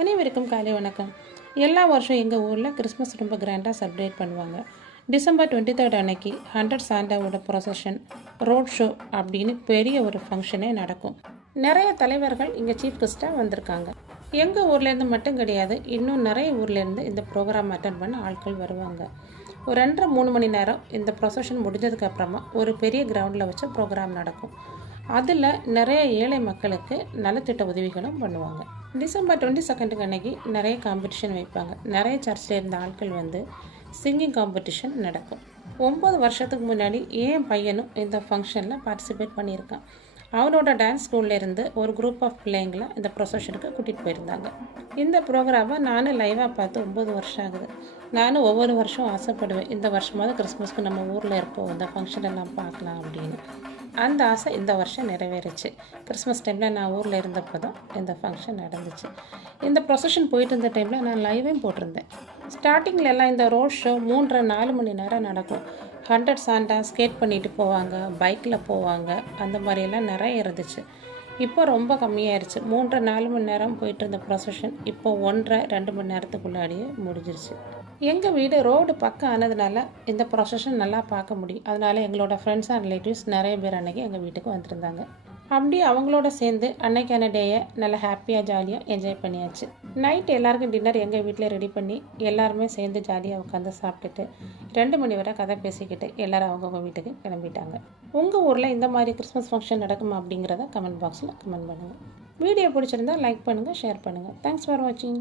அனைவருக்கும் காலை வணக்கம். எல்லா வருஷம் எங்கள் ஊரில் கிறிஸ்மஸ் ரொம்ப கிராண்டாக செலிப்ரேட் பண்ணுவாங்க. டிசம்பர் 23 அன்னைக்கு 100 சாண்டாவோட ப்ரொசஷன், ரோட் ஷோ அப்படின்னு பெரிய ஒரு ஃபங்க்ஷனே நடக்கும். நிறைய தலைவர்கள் இங்கே சீஃப் கெஸ்ட்டாக வந்திருக்காங்க. எங்கள் ஊர்லேருந்து மட்டும் கிடையாது, இன்னும் நிறைய ஊர்லேருந்து இந்த ப்ரோக்ராம் அட்டன் பண்ண ஆட்கள் வருவாங்க. ஒரு 2.5-3 மணி நேரம் இந்த ப்ரொசஷன் முடிஞ்சதுக்கப்புறமா ஒரு பெரிய கிரவுண்டில் வச்ச ப்ரோக்ராம் நடக்கும். அதில் நிறைய ஏழை மக்களுக்கு நலத்திட்ட உதவிகளும் பண்ணுவாங்க. டிசம்பர் 22 அன்னைக்கு நிறைய காம்படிஷன் வைப்பாங்க. நிறைய சர்ச்சில் இருந்த ஆட்கள் வந்து சிங்கிங் காம்படிஷன் நடக்கும். 9 வருஷத்துக்கு முன்னாடி என் பையனும் இந்த ஃபங்க்ஷனில் பார்ட்டிசிபேட் பண்ணியிருக்கான். அவனோட டான்ஸ் ஸ்கூல்லேருந்து ஒரு குரூப் ஆஃப் பிள்ளைங்களை இந்த ப்ரொசஷனுக்கு கூட்டிகிட்டு போயிருந்தாங்க. இந்த ப்ரோக்ராமை நானும் லைவாக பார்த்து 9 வருஷம் ஆகுது. நானும் ஒவ்வொரு வருஷம் ஆசைப்படுவேன், இந்த வருஷமாவது கிறிஸ்மஸ்க்கு நம்ம ஊரில் இருப்போம், இந்த ஃபங்க்ஷன் எல்லாம் பார்க்கலாம் அப்படின்னு. அந்த ஆசை இந்த வருஷம் நிறைவேறிச்சு. கிறிஸ்மஸ் டைமில் நான் ஊரில் இருந்தப்போ தான் இந்த ஃபங்க்ஷன் நடந்துச்சு. இந்த ப்ரொசஷன் போயிட்டு இருந்த டைமில் நான் லைவையும் போட்டிருந்தேன். ஸ்டார்டிங்கில் எல்லாம் இந்த ரோட் ஷோ 3-4 மணி நேரம் நடக்கும். 100 சாண்டா ஸ்கேட் பண்ணிட்டு போவாங்க, பைக்கில் போவாங்க, அந்த மாதிரியெல்லாம் நிறைய இருந்துச்சு. இப்போ ரொம்ப கம்மியாயிருச்சு. 3-4 மணி நேரம் போயிட்டு இருந்த ப்ரொசஷன் இப்போ 1.5-2 மணி நேரத்துக்குள்ளாடியே முடிஞ்சிருச்சு. எங்கள் வீடு ரோடு பக்கம் ஆனதுனால இந்த ப்ரொசஷன் நல்லா பார்க்க முடியும். அதனால எங்களோட ஃப்ரெண்ட்ஸ் அண்ட் ரிலேட்டிவ்ஸ் நிறைய பேர் அன்றைக்கி எங்கள் வீட்டுக்கு வந்துருந்தாங்க. அப்படியே அவங்களோட சேர்ந்து அன்னைக்கான டேயை நல்லா ஹாப்பியாக ஜாலியாக என்ஜாய் பண்ணியாச்சு. நைட் எல்லாருக்கும் டின்னர் எங்கள் வீட்டில் ரெடி பண்ணி எல்லாருமே சேர்ந்து ஜாலியாக உட்காந்து சாப்பிட்டுட்டு 2 மணி வரை கதை பேசிக்கிட்டு எல்லோரும் அவங்கவுங்க வீட்டுக்கு கிளம்பிட்டாங்க. உங்கள் ஊரில் இந்த மாதிரி கிறிஸ்மஸ் ஃபங்க்ஷன் நடக்குமா அப்படிங்கிறத கமெண்ட் பாக்ஸில் கமெண்ட் பண்ணுங்கள். வீடியோ பிடிச்சிருந்தா லைக் பண்ணுங்கள், ஷேர் பண்ணுங்கள். தேங்க்ஸ் ஃபார் வாட்சிங்.